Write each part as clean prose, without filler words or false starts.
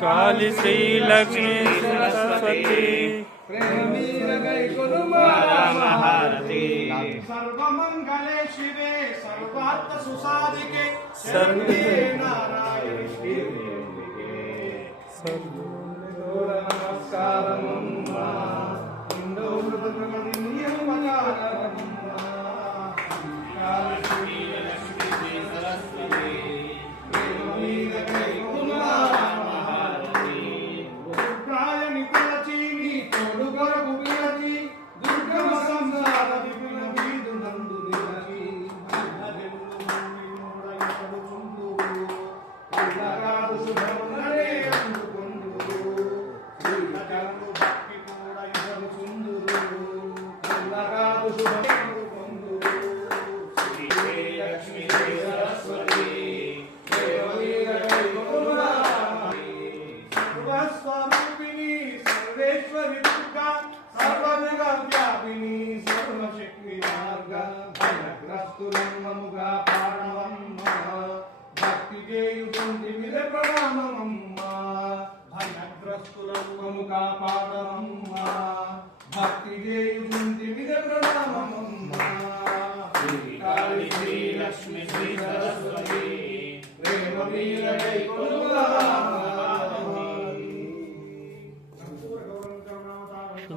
काली श्री लक्ष्मी सरस्वती महारती सर्वमंगले शिवे सर्वार्थ सुसाधिके सर्वे नारायणी नमस्कारमम्मा इंदो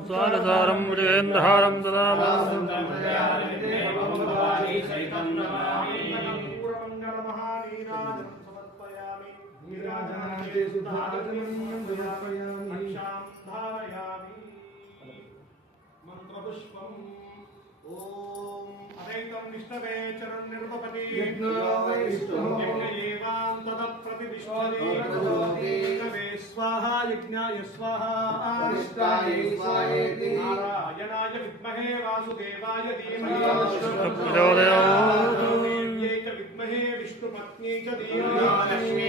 संसारसारं वृजेन्द्रहारं सदा मंत्रपुष्पम् ओम अनैकं विष्णवे चरण निर्वपति यज्ञयेवां तदप्रतिविष्णवे स्वाहा यज्ञाय स्वाहा नारायणाय विद्महे वासुदेवाय धीमहि विष्णुपत्न्यै च धीमहि लक्ष्मी